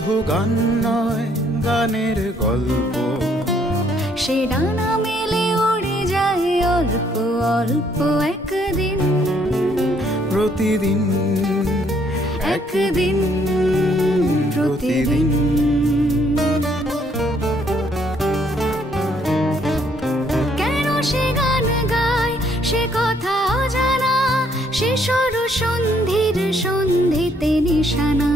শুধু গান নয়, গানের গল্প। সে ডানা মেলে উড়ে যায় অল্প অল্প একদিন, প্রতিদিন একদিন প্রতিদিন। কেন সে গান গায় সে কথা অজানা, সে সর সন্ধির সন্ধিতে নিশানা।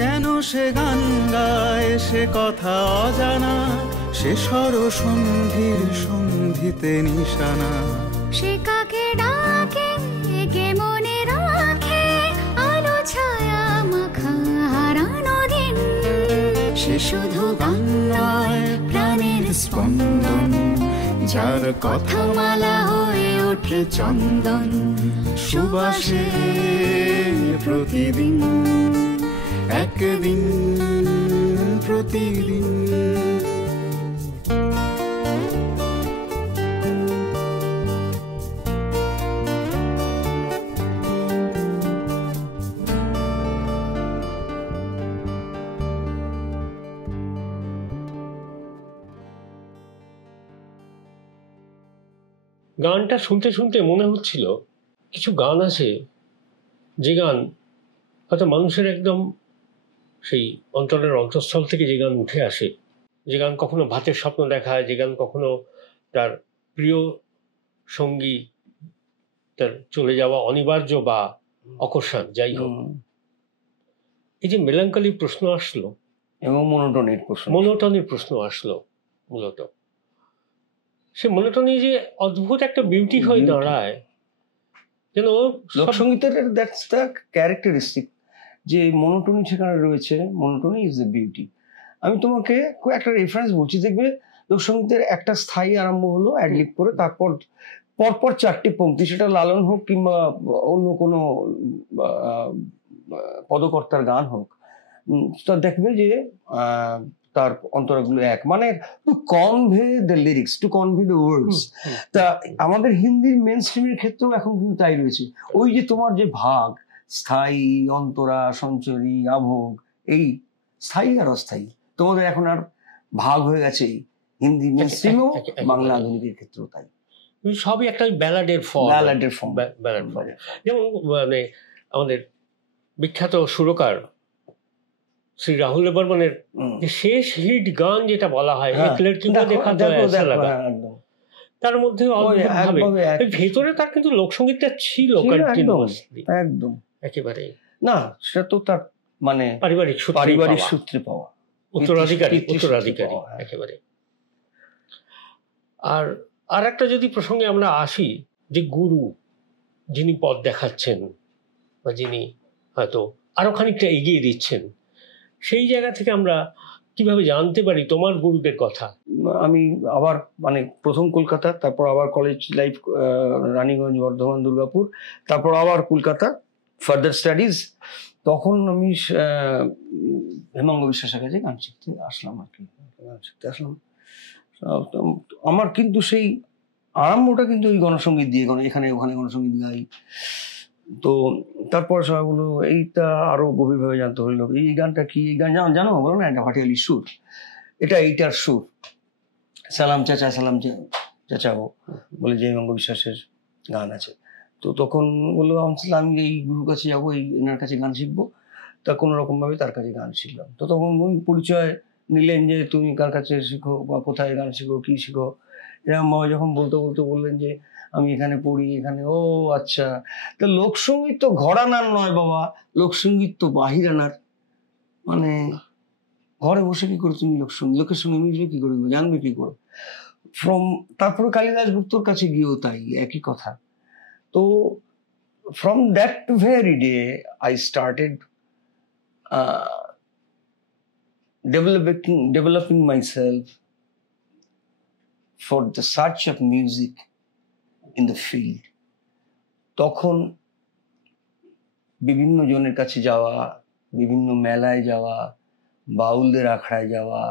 কেন সে গান গায় সে কথা অজানা, সে স্বর সন্ধির সন্ধিতে নিশানা। সে কাকে ডাকে কে মনে রাখে, আলো ছায়া মাখা হারানো দিন। সে শুধু গান নয়, প্রাণের স্পন্দন, যার কথা মালা হয়ে ওঠে চন্দন সুবাসে প্রতিদিন, একদিন প্রতিদিন। গানটা শুনতে শুনতে মনে হচ্ছিল কিছু গান আছে যে গান হয়তো মানুষের একদম সেই অন্তরের অন্তঃস্থল থেকে যে গান উঠে আসে, যে গান কখনো ভাতের স্বপ্ন দেখায়, যে গান কখনো তার প্রিয় সঙ্গী তার চলে যাওয়া অনিবার্য বা অকস্মাৎ যাই হোক। এই যে মেলাঙ্কলি প্রশ্ন আসলো এবং মনোটনির প্রশ্ন আসলো, মূলত সে মনোটনি যে অদ্ভুত একটা বিউটি হয়ে দাঁড়ায়, যেন লোকসঙ্গীতের দ্যাটস দ্য ক্যারেক্টারিস্টিক, যে মনোটনি সেখানে রয়েছে। Monotony is the beauty. আমি তোমাকে একটা রেফারেন্স বলছি, দেখবে লোকসঙ্গীতের একটা স্থায়ী আরম্ভ হলো অ্যাডলিপ করে, তারপর পরপর চারটি পংক্তি, সেটা লালন হোক কিংবা অন্য কোনো পদকর্তার গান হোক, তা দেখবে যে তার অন্তরাগুলো এক, মানে to convey the lyrics, to convey the words. তা আমাদের হিন্দির মেন স্ট্রিমের ক্ষেত্রেও এখন কিন্তু তাই রয়েছে। ওই যে তোমার যে ভাগ, স্থায়ী, অন্তরা, সঞ্চরী, আভোগ, এই স্থায়ী আর অস্থায়ী, তোমাদের এখন আর ভাগ হয়ে গেছে হিন্দি মেন স্ট্রিমেও, বাংলা আধুনিকের ক্ষেত্রেও তাই। সবই একটা ব্যালাডের ফর্ম। যেমন মানে আমাদের বিখ্যাত সুরকার শ্রী রাহুল বর্মনের যে শেষ হিট গান যেটা বলা হয়, তার মধ্যে ভেতরে তার কিন্তু লোকসঙ্গীতটা ছিল একদম একেবারে না, সেটা তো তার মানে পারিবারিক সূত্রে পাওয়া, উত্তরাধিকারী একেবারে। আর একটা যদি প্রসঙ্গে আমরা আসি, যে গুরু যিনি পথ দেখাচ্ছেন বা যিনি হয়তো আরো খানিকটা এগিয়ে দিচ্ছেন, সেই জায়গা থেকে আমরা কিভাবে জানতে পারি তোমার গুরুদের কথা? আমি আবার মানে প্রথম কলকাতা, তারপর আবার কলেজ লাইফ রানীগঞ্জ, বর্ধমান, দুর্গাপুর, তারপর আবার কলকাতা ফার্দার স্টাডিজ। তখন আমি হেমাঙ্গ বিশ্বাসের কাছে গান শিখতে আসলাম আর কি, আমার কিন্তু সেই আরম্ভটা কিন্তু ওই গণসঙ্গীত দিয়ে, এখানে ওখানে গণসঙ্গীত গাই। তো তারপর সবগুলো এইটা আরো গভীরভাবে জানতে হইলো, এই গানটা কি, এই গান জানো বলো না, এটা ভাটিয়ালি সুর, এটা এইটার সুর, সালাম চাচা সালাম চাচাও বলে যে হেমাঙ্গ বিশ্বাসের গান আছে। তো তখন বললো আমি এই গুরুর কাছে যাবো, এই এনার কাছে গান শিখবো। তা কোনো রকম ভাবে তার কাছে গান শিখলাম। তো তখন পরিচয় নিলেন যে তুমি কার কাছে শিখো বা কোথায় গান শিখো, কি শিখো, এরকম ভাবে যখন বলতে বললেন যে আমি এখানে পড়ি, এখানে। ও আচ্ছা, তো লোকসঙ্গীত তো ঘরানার নয় বাবা, লোকসঙ্গীত তো বাহির আনার। মানে ঘরে বসে কি করে তুমি লোকের সঙ্গে মিশবে কি করে, জানবে কি করে? তারপরে কালিদাস গুপ্তর কাছে গিয়েও তাই একই কথা। তো from that very day I started developing myself for the search of music in the field. তখন বিভিন্ন জনের কাছে যাওয়া, বিভিন্ন মেলায় যাওয়া, বাউলদের আখড়ায় যাওয়া,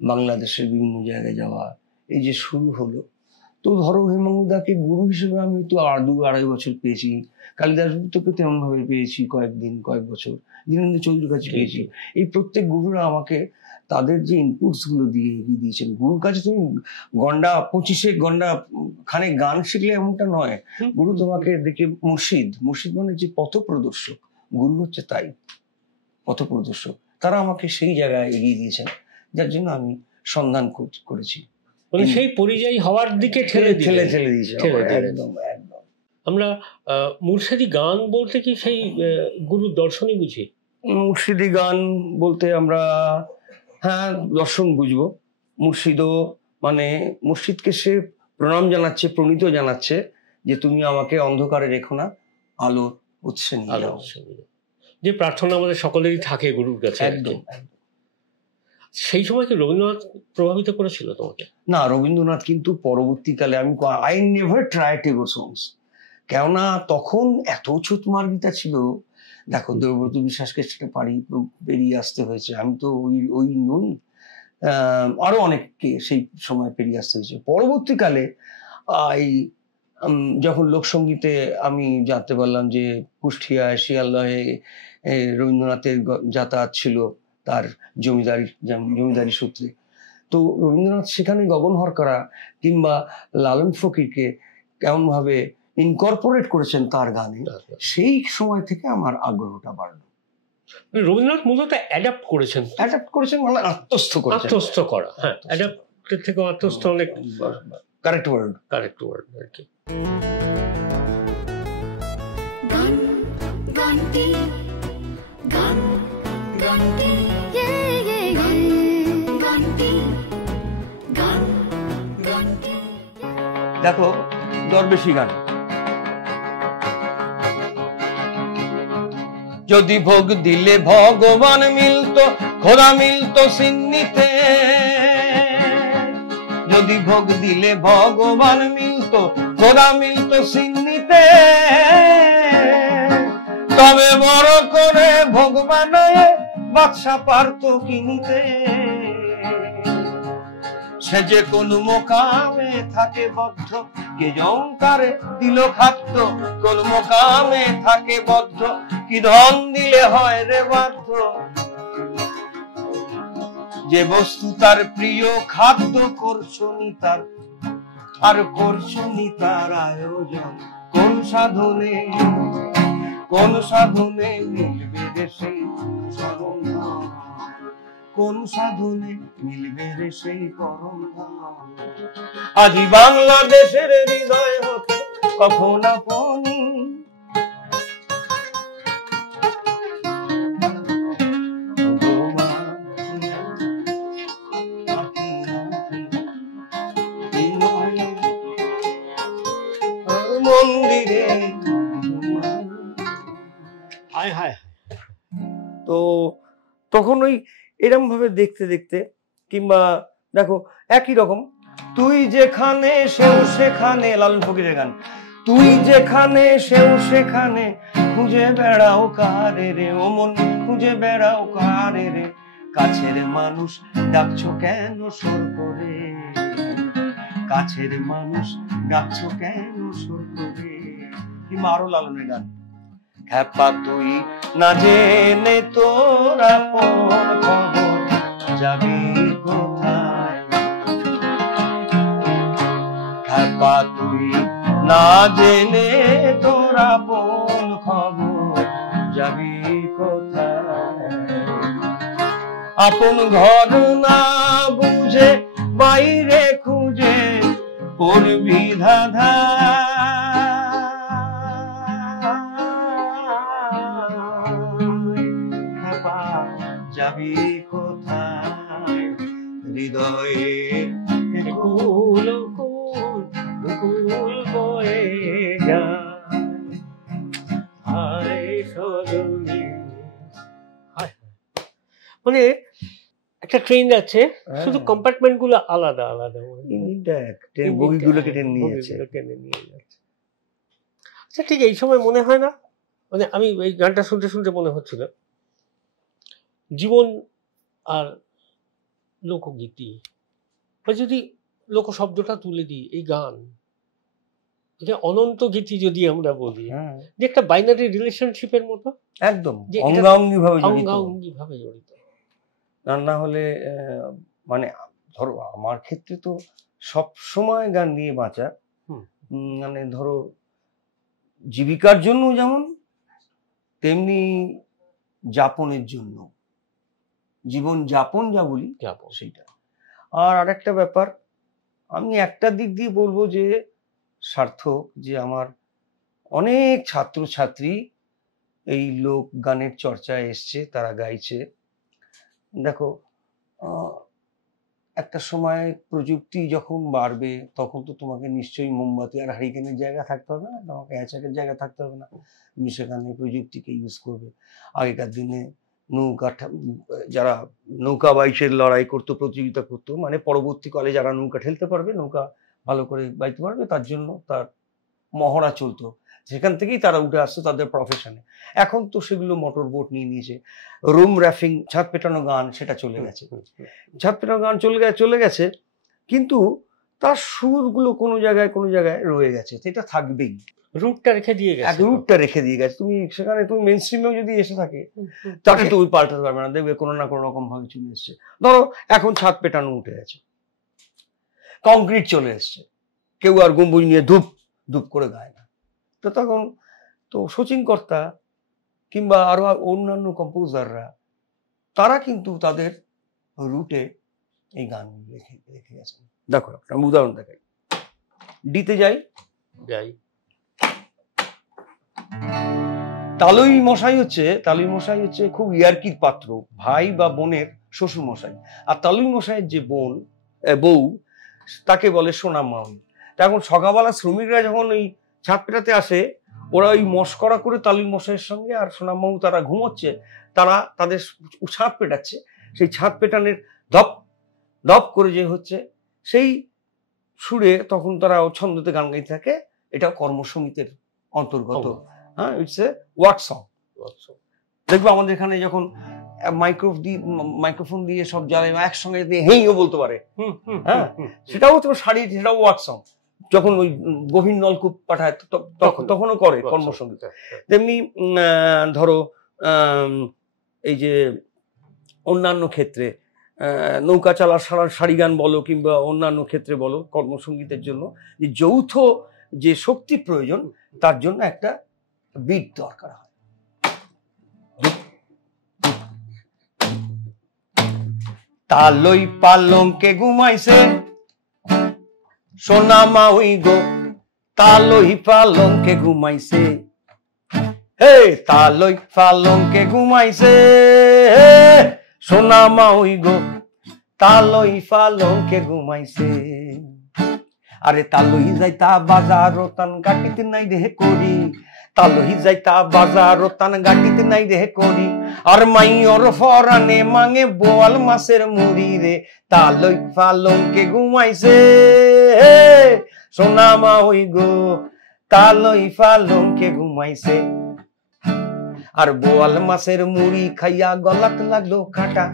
বাংলাদেশের বিভিন্ন জায়গায় যাওয়া, এই যে শুরু হলো। তো ধরো হেমাঙ্গদাকে গুরু হিসেবে আমি তো 2-2.5 বছর পেয়েছি, কালিদাস গুপ্তকে তেমন ভাবে পেয়েছি কয়েক বছর, দীনেন্দ্র চৌধুরীর কাছে পেয়েছি। এই প্রত্যেক গুরুরা আমাকে তাদের যে ইনপুটস গুলো দিয়ে এগিয়ে দিয়েছেন। গুরুর কাছে তুমি গন্ডা 25 গন্ডা খানে গান শিখলে এমনটা নয়। গুরু তোমাকে দেখে মুর্শিদ মানে যে পথ প্রদর্শক, গুরু হচ্ছে তাই পথ প্রদর্শক। তারা আমাকে সেই জায়গায় এগিয়ে দিয়েছেন, যার জন্য আমি সন্ধান করেছি। মানে সেই পরিযায়ী হওয়ার দিকে ঠেলে দিয়েছে একদম। আমরা মুর্শিদি গান বলতে কি সেই গুরুর দর্শনই বুঝি? মুর্শিদি গান বলতে আমরা হ্যাঁ দর্শন বুঝবো। মুর্শিদও মানে মুর্শিদকে সে প্রণাম জানাচ্ছে, প্রণীত জানাচ্ছে যে তুমি আমাকে অন্ধকারে রেখো না, আলো উৎসে নিয়ে যাও। যে প্রার্থনা আমাদের সকলেরই থাকে গুরুর কাছে। একদম। সেই সময় কি রবীন্দ্রনাথ প্রভাবিত করেছিল তোমাকে? না, রবীন্দ্রনাথ কিন্তু পরবর্তীকালে আই নেভার ট্রাই টেগোর সংস, কেননা তখন এত ছুতমার্গিতা ছিল। দেখো দেবব্রত বিশ্বাসকে সেটা পেরিয়ে আসতে হয়েছে, আমি তো ওই নই, আরো অনেককে সেই সময় পেরিয়ে আসতে হয়েছে। পরবর্তীকালে যখন লোকসঙ্গীতে আমি জানতে পারলাম যে কুষ্টিয়ায় শিয়ালদহে রবীন্দ্রনাথের যাতায়াত ছিল তার জমিদারি সূত্রে, তো রবীন্দ্রনাথ সেখানে গগন হরকারা কিংবা লালন ফকিরকে কেমন ভাবে ইনকর্পোরেট করেছেন তার গানে, সেই সময় থেকে আমার আগ্রহটা বাড়লো। রবীন্দ্রনাথ মূলত অ্যাডাপ্ট করেছেন মানে আত্মস্থ করা। হ্যাঁ, অ্যাডাপ্টের থেকে আত্মস্থ অনেক কারেক্ট ওয়ার্ড আর কি। দেখো দরবেশি গান, যদি ভোগ দিলে ভগবান মিলতো, খোদা মিলতো সিন্নিতে, যদি ভোগ দিলে ভগবান মিলতো, খোদা মিলতো সিন্নিতে, তবে বড় করে ভোগ বানায় বাদশা পারতো কিনিতে। সে যে কোন মোকামে থাকে বদ্ধ, কে জঙ্কারে দিল খাদ্য, কোন মোকামে থাকে বদ্ধ, কি ধন দিলে হয় রে বাধ্য। যে বস্তু তার প্রিয় খাদ্য করছনি তার, আর করছনি তার আয়োজন, কোন সাধনে মিলবে রে সেই চরণ, কোন সাধনে মিলবে রে সেই পরম ধাম। আজি বাংলাদেশের হৃদয় হতে কখন আপনি, মন্দিরে। তো তখন ওই এরম ভাবে দেখতে দেখতে, কিংবা দেখো একই রকম, তুই যেখানে সেও সেখানে, লালন ফকিরের গান, তুই যেখানে সেও সেখানে, খুঁজে বেড়াও কারে রে ও মন, খুঁজে বেড়াও কারে রে, কাছের মানুষ ডাকছো কেন সর করে, কাছের মানুষ ডাকছো কেন সর করে। কিংবা আরো লালনের গান, খ্যাপা তুই না জেনে তোর আপন খবর যাবি কোথায়, খ্যাপা তুই না জেনে তোর আপন খবর যাবি কোথায়। আপন ঘর না বুঝে বাইরে খুঁজে পড়বি ধাঁধা, যাবি কোথায়, হৃদয়ে কুল কুল বয়ে যায়। মানে একটা ট্রেন যাচ্ছে, শুধু কম্পার্টমেন্ট গুলো আলাদা আলাদা, বগিগুলোকে টেনে নিয়ে যাচ্ছে। আচ্ছা ঠিক এই সময় মনে হয় না, মানে আমি এই গানটা শুনতে শুনতে মনে হচ্ছিল জীবন আর লোকগীতি, বা যদি লোক শব্দটা তুলে দিই, এই গান, যে অনন্ত গীতি যদি আমরা বলি, হ্যাঁ যে একটা বাইনারি রিলেশনশিপের মতো, একদম যে এটা অঙ্গাঙ্গি ভাবে জড়িত। অঙ্গাঙ্গি ভাবে জড়িত। না হলে মানে ধরো আমার ক্ষেত্রে তো সব সময় গান নিয়ে বাঁচা, মানে ধরো জীবিকার জন্য যেমন তেমনি যাপনের জন্য, জীবন যাপন যা বলি সেইটা। আর আরেকটা ব্যাপার, আমি একটা দিক দিয়ে বলবো যে সার্থক, যে আমার অনেক ছাত্রছাত্রী এই লোক গানের চর্চায় এসছে, তারা গাইছে। দেখো একটা সময় প্রযুক্তি যখন বাড়বে তখন তো তোমাকে নিশ্চয়ই মোমবাতি আর হারিকেনের জায়গা থাকতে হবে না, তোমাকে অ্যাচাকের জায়গা থাকতে হবে না, তুমি সেখানে প্রযুক্তিকে ইউজ করবে। আগেকার দিনে নৌকা, যারা নৌকা বাইচের লড়াই করতো, প্রতিযোগিতা করতো, মানে পরবর্তীকালে যারা নৌকা ঠেলতে পারবে, নৌকা ভালো করে বাইতে পারবে, তার জন্য তার মহড়া চলতো, সেখান থেকেই তারা উঠে আসতো তাদের প্রফেশনে। এখন তো সেগুলো মোটর বোট নিয়ে নিয়েছে, রুম র্যাফিং, ছাদ পেটানো গান, সেটা চলে গেছে। ছাদ পেটানো গান চলে গেছে, কিন্তু তার সুরগুলো কোনো জায়গায় রয়ে গেছে, সেটা থাকবেই, রুটটা রেখে দিয়ে গেছে। তুমি সেখানে তুমি মেইন স্ট্রিমেও যদি এসে থাকে তাকে তুমি পাল্টাতে পারবে না, দেখবে কোনো না কোনো রকম ভাবে চলে এসছে। ধরো এখন ছাদ পেটানো উঠে গেছে, কংক্রিট চলে এসছে, কেউ আর গম্বুজ নিয়ে ধূপ ধূপ করে গায় না। তো তখন তো শচীন কর্তা কিংবা আরো অন্যান্য কম্পোজাররা, তারা কিন্তু তাদের রুটে এই গান রেখে গেছেন। দেখো আমি উদাহরণ দেখাই, ডিতে যাই, তালুই মশাই হচ্ছে খুব ইয়ার্কির পাত্র, ভাই বা বোনের শ্বশুর মশাই। আর তালুই মশাইয়ের যে বউ, তাকে বলে সোনা মাউই। এখন সকালবেলা শ্রমিকরা যখন ওই ছাদ পেটাতে আসে, ওরা ওই মস্করা করে তালুই মশাইয়ের সঙ্গে আর সোনা মাউ, তারা ঘুমোচ্ছে, তারা তাদের ছাদ পেটাচ্ছে, সেই ছাদ পেটানের ধপ ধপ করে যে হচ্ছে, সেই সুরে তখন তারা ছন্দতে গান গাইতে থাকে। এটা কর্মসঙ্গীতের অন্তর্গত। হ্যাঁ, ইটস এ ওয়ার্ক সং। দেখবো আমাদের এখানে যখন মাইক্রোফোন দিয়ে সব যারা একসঙ্গে হেইও বলতে পারে, হ্যাঁ, সেটাও তো শাড়ি, সেটাও ওয়ার্ক সং। যখন ওই গভীর নলকূপ পাঠায় তখনও করে কর্মসঙ্গীত। তেমনি ধরো এই যে অন্যান্য ক্ষেত্রে নৌকা চালার সারি গান বলো কিংবা অন্যান্য ক্ষেত্রে বলো, কর্মসঙ্গীতের জন্য যে যৌথ যে শক্তি প্রয়োজন, তার জন্য একটা বিট দরকার হয়। তালই পালঙ্কে ঘুমাইছে সোনা মাউই গো, তালই পালঙ্কে ঘুমাইছে, হে তালই পালঙ্কে ঘুমাইছে সোনা মাউই গো, তালই পালঙ্কে ঘুমাইছে। আরে তালই যাইতা বাজার তান গাটিতে নাই রে করি, তালই যাইতা বাজার তান গাটিতে নাই রে করি, আর মাইয়র ফরানে মাঙে বোয়াল মাছের মুড়ি রে, তালই পালঙ্কে ঘুমাইছে সোনা মাউই গো, তালই পালঙ্কে ঘুমাইছে। আর বোয়াল মাছের মুড়ি খাইয়া গলাত লাগলো কাটা,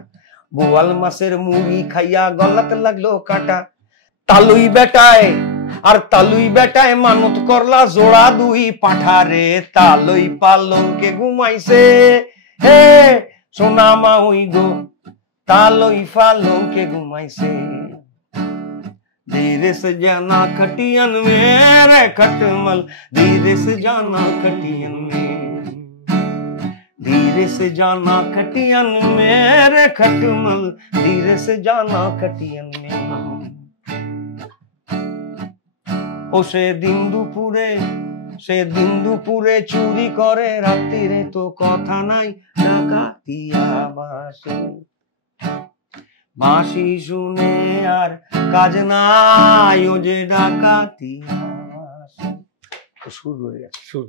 বোয়াল মাছের মুড়ি খাইয়া গলাত লাগলো কাটা। তালুই বেটায় মানত করলা জোড়া দুই পাঠারে, তালই পালঙ্কে ঘুমাইছে হে সোনা মাউই গো, তালই পালঙ্কে ঘুমাইছে। धीरे से जाना खटियन मेरे खटमल, धीरे से जाना खटियन में, धीरे से जाना खटियन मेरे खटमल, धीरे से जाना खटियन में। ও সে দিন দুপুরে চুরি করে, রাত্রিরে তো কথা নাই, ডাকাতিয়া বাসে, বাঁশি শুনে আর কাজ নাই, ও যে ডাকাতিয়া বাসে। সুর রয়ে গেছে, সুর